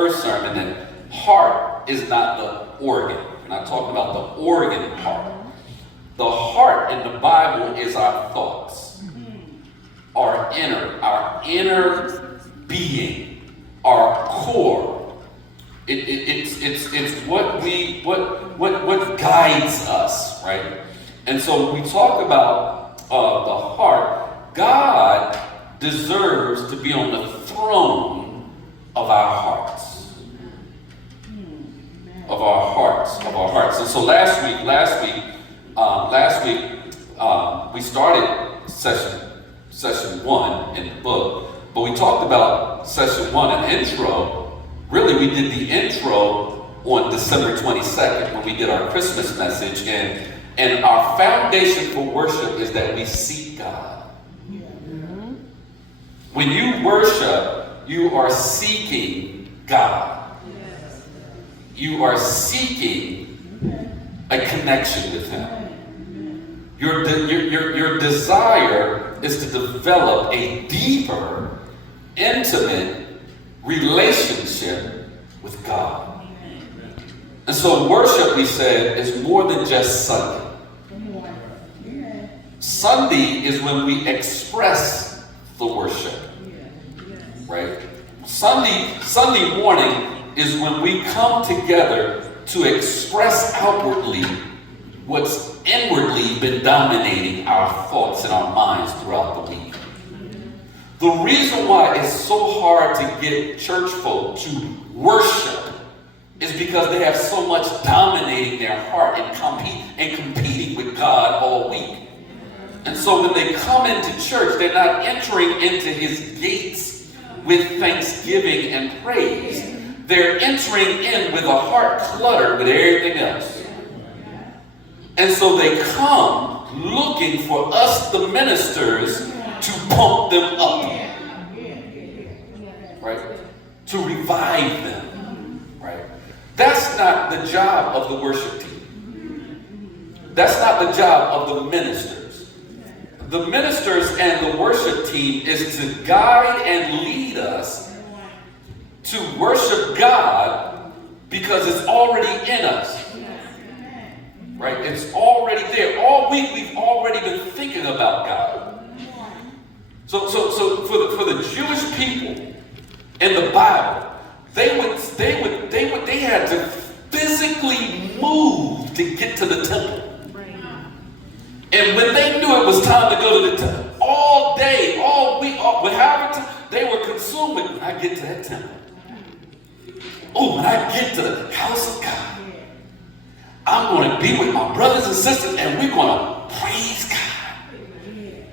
first sermon that heart is not the organ. We're not talking about the organ part. The heart in the Bible is our thoughts, our inner being, our core. It's what guides us, right? And so we talk about the heart. God deserves to be on the throne of our hearts. Of our hearts. And so last week, we started session 1 in the book, but we talked about session 1, an intro. Really, we did the intro on December 22nd when we did our Christmas message, and our foundation for worship is that we seek God. When you worship, you are seeking God. You are seeking a connection with Him. Your desire is to develop a deeper, intimate relationship with God. And so worship, we said, is more than just Sunday. Sunday is when we express the worship, right? Sunday morning is when we come together to express outwardly what's inwardly been dominating our thoughts and our minds throughout the week. The reason why it's so hard to get church folk to worship is because they have so much dominating their heart and competing with God all week. And so when they come into church, they're not entering into His gates with thanksgiving and praise. They're entering in with a heart cluttered with everything else. And so they come looking for us, the ministers, to pump them up. Right? To revive them. Right? That's not the job of the worship team. That's not the job of the ministers. The ministers and the worship team is to guide and lead us to worship God because it's already in us. Right? It's already there. All week we've already been thinking about God. So for the Jewish people in the Bible, they had to physically move to get to the temple. And when they knew it was time to go to the temple, all day, all week, they were consumed with, when I get to that temple. Oh, when I get to the house of God, I'm going to be with my brothers and sisters, and we're going to praise God.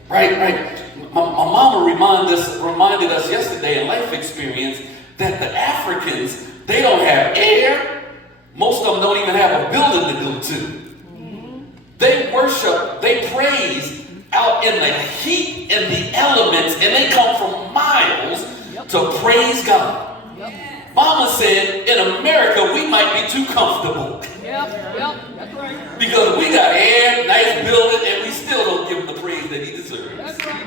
Right. My mama reminded us yesterday in Life Experience that the Africans, they don't have air. Most of them don't even have a building to go to. They worship, they praise out in the heat and the elements, and they come from miles to praise God. Mama said, in America, we might be too comfortable. That's right. Because we got air, nice building, and we still don't give Him the praise that He deserves. That's right.